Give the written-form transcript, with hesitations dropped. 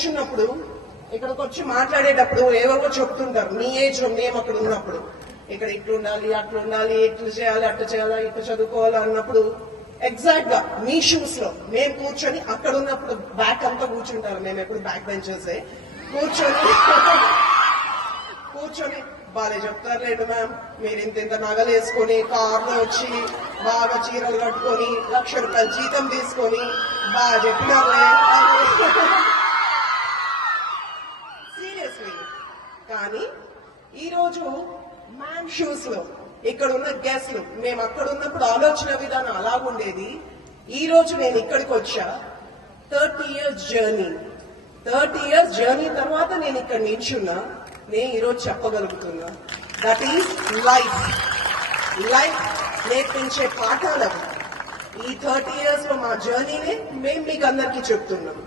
కూర్చున్నప్పుడు ఇక్కడికి వచ్చి మాట్లాడేటప్పుడు ఏవేవో చెప్తుంటారు మీ ఏజ్ లో మేము అక్కడ ఉన్నప్పుడు ఇక్కడ ఇట్లుండాలి అట్లుండాలి ఇట్లు చేయాలి అట్లా చేయాలా ఇట్లా చదువుకోవాలి అన్నప్పుడు ఎగ్జాక్ట్ గా మీ షూస్ లో మేము కూర్చొని అక్కడ ఉన్నప్పుడు బ్యాక్ అంతా కూర్చుంటారు మేము ఎప్పుడు బ్యాక్ బెంచర్సే కూర్చొని బాగా చెప్తారు లేదు మ్యామ్ మీరు ఇంత నగలు వేసుకొని కార్లో వచ్చి బాగా చీరలు కట్టుకొని ₹1,00,000 జీతం తీసుకొని బాగా చెప్పినారులే సీరియస్లీ. కానీ ఈరోజు మ్యామ్ షూస్ లో ఇక్కడ ఉన్న గెస్ట్లు మేము అక్కడ ఉన్నప్పుడు ఆలోచన విధానం అలాగుండేది. ఈ రోజు నేను ఇక్కడికి వచ్చా 30 years జర్నీ తర్వాత నేను ఇక్కడ నిల్చున్నా. నేను ఈరోజు చెప్పగలుగుతున్నా దట్ ఈస్ లైఫ్ నేర్పించే పాఠాలు. ఈ 30 years లో మా జర్నీనే మేము మీకు అందరికీ చెప్తున్నాం.